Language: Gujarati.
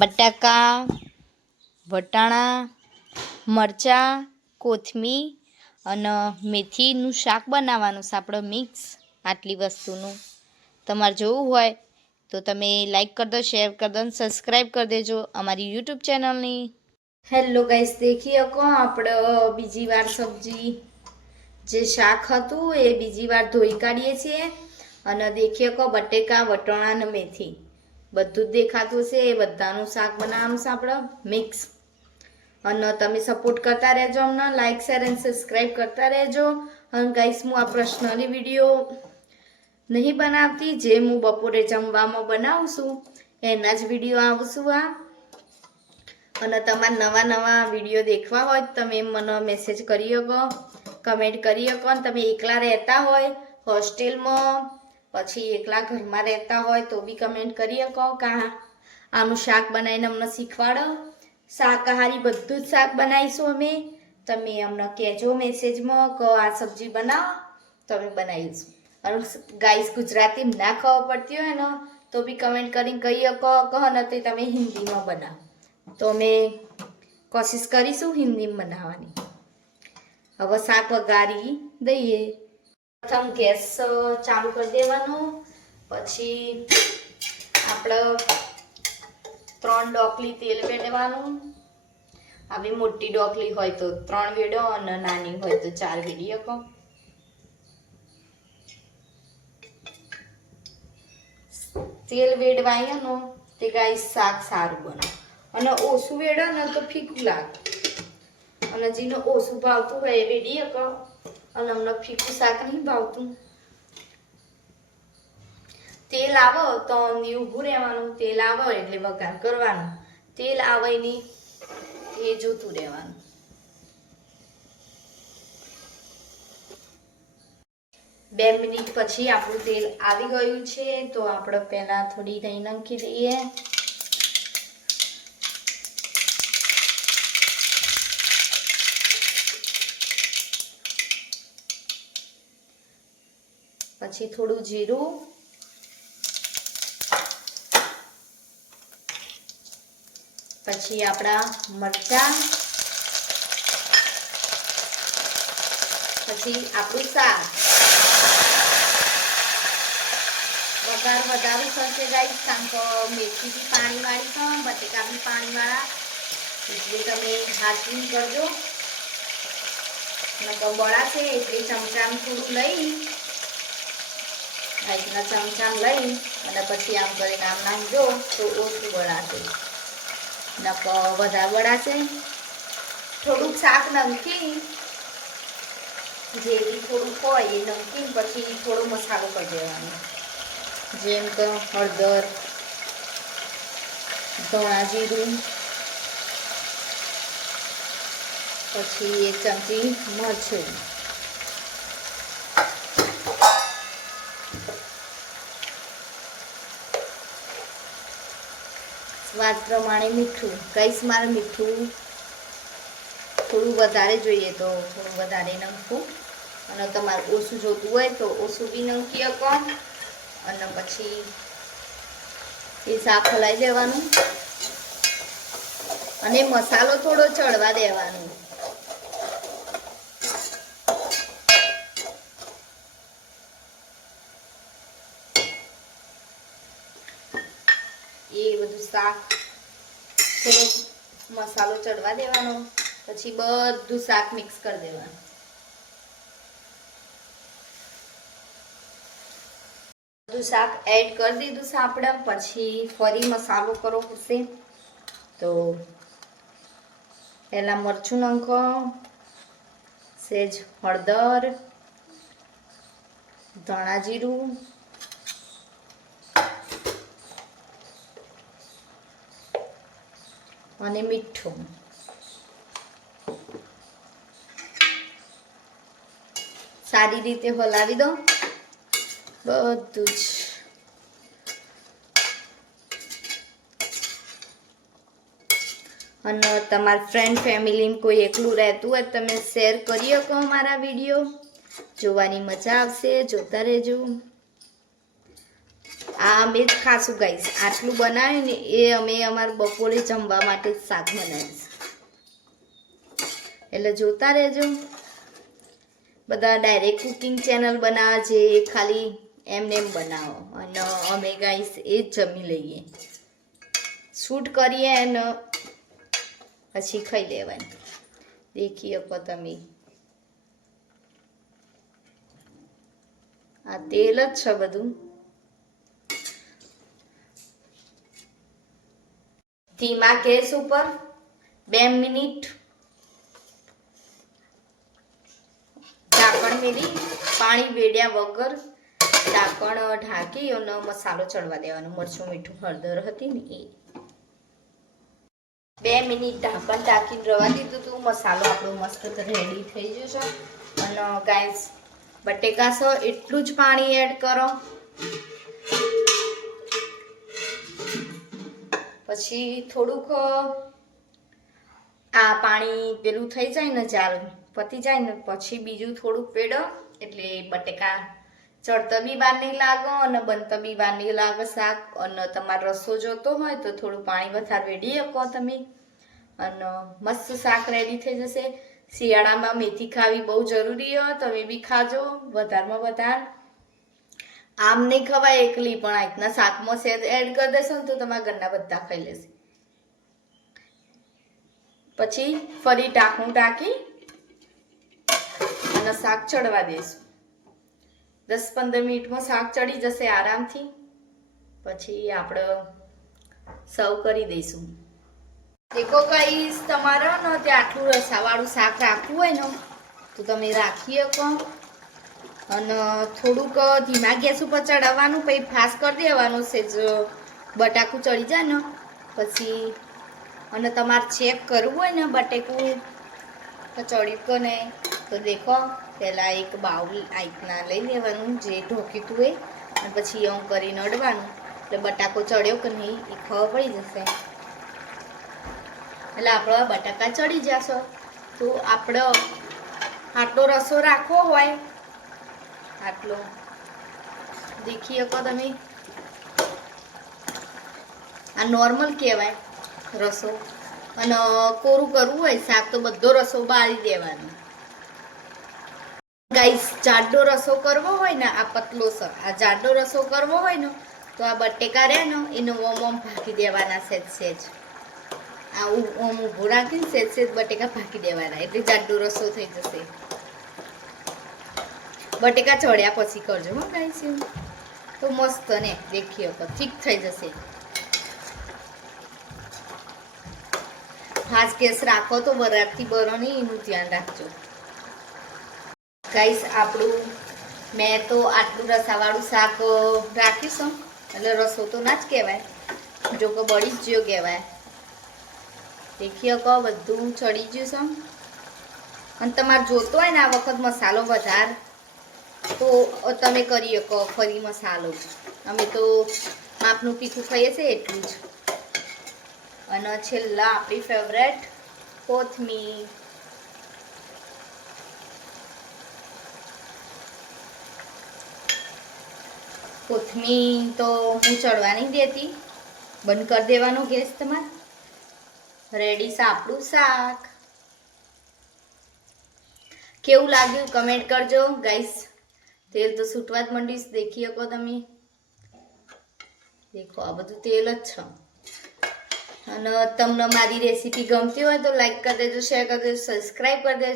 બટાકા, વટાણા, મરચાં, કોથમીર અને મેથીનું શાક બનાવવાનું છે આપણે મિક્સ. આટલી વસ્તુનું તમારે જોવું હોય તો તમે લાઈક કરી દો, શેર કરી દો અને સબસ્ક્રાઈબ કરી દેજો અમારી યુટ્યુબ ચેનલની. હેલો ગાઈસ, દેખી શકો આપણે બીજી વાર સબ્જી જે શાક હતું એ બીજી વાર ધોઈ કાઢીએ છીએ. અને દેખી શકો બટેકા, વટાણા અને મેથી બધું જ દેખાતું છે. એ બધાનું શાક બનાવવાનું છે આપણે મિક્સ. અને તમે સપોર્ટ કરતા રહેજો, અમને લાઈક શેર અને સબસ્ક્રાઈબ કરતા રહેજો. અને ગાઈસ, હું આ પર્સનલી વિડીયો નહીં બનાવતી, જે હું બપોરે જમવામાં બનાવું છું એના જ વિડીયો આવશું આ. અને તમારે નવા નવા વિડીયો દેખવા હોય તો તમે મને મેસેજ કરી શકો, કમેન્ટ કરી શકો. અને તમે એકલા રહેતા હોય હોસ્ટેલમાં, પછી એકલા ઘરમાં રહેતા હોય તો બી કમેન્ટ કરી શકો કે આનું શાક બનાવીને અમને શીખવાડો. શાકાહારી બધું જ શાક બનાવીશું અમે. તમે અમને કહેજો મેસેજમાં કે આ સબ્જી બનાવો તો અમે બનાવીશું. અને ગાઈસ, ગુજરાતી ના ખબર પડતી હોય ને તો બી કમેન્ટ કરીને કહી શકો કહો ને તો તમે હિન્દીમાં બનાવો તો અમે કોશિશ કરીશું હિન્દીમાં બનાવવાની. હવે શાક વઘારી દઈએ. પ્રથમ ગેસ ચાલુ કરી દેવાનો. પછી આપણે 3 ડોકલી તેલ વેડવાનું. આવી મોટી ડોકલી હોય તો 3 વેડો અને નાની હોય તો 4 વેડી શકો. તેલ વેડવાયનું તે ગાઈસ શાક સારું બને. અને ઓછું વેડો ને તો ફીકું લાગે. અને જેને ઓછું ભાવતું હોય એ વેડી શકો. અને અમને ફીકું શાક નહીં ભાવતું. તેલ આવો તો ઊભું રહેવાનું. તેલ આવો એટલે વઘાર કરવાનો. તેલ આવે નહીં એ જોતું રહેવાનું. 2 મિનિટ પછી આપણું તેલ આવી ગયું છે તો આપણે પહેલા થોડી દહીં નાખી દઈએ. પછી થોડું જીરું, પછી આપણા મરચાં, પછી આપણું શાક. વઘાર વધારે થશે ગાઈસ, કારણ કે મેથી બી પાણીવાળી છે, બટેકા બી પાણીવાળા, એટલે તમે હાથવી કરજો. બળા છે એટલે ચમચામાં થોડું લઈ રીતના ચમચામાં લઈ અને પછી આમ કરીને આમ નાખજો તો ઓછું બળાશે. વધારે બળાશે. થોડુંક શાક નાખી જે બી થોડુંક હોય એ નમકીન પછી થોડો મસાલો કરી દેવાનો. જેમ કે હળદર, ધાણા જીરું, પછી 1 ચમચી મરચું, સ્વાદ પ્રમાણે મીઠું. ગાઈસ, મારે મીઠું થોડું વધારે જોઈએ તો થોડું વધારે નાખવું. અને તમારે ઓછું જોતું હોય તો ઓછું બી નાખી શકો. અને પછી એ શાક હલાવી દેવાનું અને મસાલો થોડો ચડવા દેવાનો. એ બધું શાક થોડો મસાલો ચડવા દેવાનો. પછી બધું શાક મિક્સ કરી દેવાનું. બધું શાક એડ કરી દીધું છે આપણે. પછી ફરી મસાલો કરવો પડશે. તો પહેલા મરચું નાખો, સેજ હળદર, ધાણા જીરું, અને મીઠું. સારી રીતે હલાવી દો બધું જ. અને તમારા ફ્રેન્ડ ફેમિલીમાં કોઈ એકલું રહેતું હોય તમે શેર કરી શકો મારા વિડીયો. જોવાની મજા આવશે, જોતા રહેજો. આ અમે જ ખાશું ગાઈસ. આટલું બનાવ્યું ને એ અમે અમારા બપોરે જમવા માટે જ શાક બનાવીશ. એટલે જોતા રહેજો. બધા ડાયરેક્ટ કુકિંગ ચેનલ બનાવે છે, ખાલી એમને એમ બનાવો, અને અમે ગાઈસ એ જ જમી લઈએ, શૂટ કરીએ અને પછી ખાઈ લેવાની. દેખી શકો તમે, આ તેલ જ છે બધું. ધીમા ગેસ ઉપર 2 મિનિટ ઢાંકણ મેલી, પાણી વેડ્યા વગર ઢાંકણ ઢાંકી અને મસાલો ચડવા દેવાનો. મરચું, મીઠું, હળદર હતી ને એ 2 મિનિટ ઢાંકણ ઢાંકીને રવા દીધું હતું. મસાલો આપણો મસ્ત રેડી થઈ જશે. અને ગાઈસ બટેકા છે એટલું જ પાણી એડ કરો. પછી થોડુંક આ પાણી પેલું થઈ જાય ને, જાર પતી જાય ને પછી બીજું થોડુંક પેડો, એટલે બટેકા ચડતા બી વાર નહીં લાગે અને બનતા બી વાર નહીં લાગે શાક. અને તમારો રસો જોતો હોય તો થોડું પાણી વધારે વેડી શકો તમે, અને મસ્ત શાક રેડી થઈ જશે. શિયાળામાં મેથી ખાવી બહુ જરૂરી હોય, તમે બી ખાજો વધારમાં વધારે. આમ નહીં ખવાય એકલી, પણ આ રીતના શાકમાં સેજ એડ કરી દેશો ને તો તમારા ઘરના બધા ખાઈ લેશે. પછી ફરી ઢાંકણું ઢાંકી અને શાક ચડવા દઈશું. 10-15 મિનિટમાં શાક ચડી જશે આરામથી. પછી આપણે સર્વ કરી દઈશું. દેખો ગાઈસ, તમારે ને ત્યાં આટલું રસાવાળું શાક રાખવું હોય ને તો તમે રાખી શકો. અને થોડુંક ધીમા ગેસ ઉપર ચડાવવાનું, પછી ફાસ્ટ કરી દેવાનું. સેજ બટાકું ચડી જાય ને પછી, અને તમારે ચેક કરવું હોય ને બટેકું તો ચડ્યું કે નહીં, તો દેખો પહેલાં એક બાઉલ આ રીતના લઈ લેવાનું, જે ઢોકીતું હોય, અને પછી એવું કરીને અડવાનું. એટલે બટાકો ચડ્યો કે નહીં એ ખબર પડી જશે. એટલે આપણો બટાકા ચડી જશો. તો આપણો આટલો રસો રાખવો હોય, આટલો દેખી શકો તમે. આ નોર્મલ કહેવાય રસો. અને કોરું કરવું હોય શાક તો બધો રસો બાળી દેવાનો. ગાઈસ જાડો રસો કરવો હોય ને, આ પતલો છે, આ જાડો રસો કરવો હોય ને તો આ બટેકા રહે ને એને ઓમ ભાગી દેવાના સેજ સેજ. આ ઓમ ઊભું રાખીને સેજ સેજ બટેકા ભાગી દેવાના, એટલે જાડો રસો થઈ જશે. બટેકા ચડ્યા પછી કરજો હો ગાઈસ, તો મસ્ત ને દેખીએ ઠીક થઈ જશે. ફાસ્ટ ગેસ રાખો તો બરાબરથી બરો નહીં, એનું ધ્યાન રાખજો. ગાઈસ આપણું મેં તો આટલું રસાવાળું શાક રાખીશું, એટલે રસો તો ના જ કહેવાય, જો કે બળી જ જો કહેવાય. દેખી શકો બધું ચડી ગયું છે. અને તમારે જોતો હોય ને આ વખત મસાલો વધારે તો તમે કરી શકો ફરી મસાલો. અમે તો માપનું તીખું ખાઈએ છીએ એટલું જ. અને છેલ્લા આપણી ફેવરેટ કોથમીર. કોથમીર તો હું ચડવા નહીં દેતી, બંધ કરી દેવાનો ગેસ તમારે. રેડી છે આપણું શાક. કેવું લાગ્યું કમેન્ટ કરજો ગાઈસ. તેલ તો છૂટવા જ માંડીશ, દેખી શકો તમે. દેખો આ બધું તેલ જ છે. અને તમને મારી રેસીપી ગમતી હોય તો લાઈક કરી દેજો, શેર કરી દેજો, સબસ્ક્રાઈબ કરી દેજો.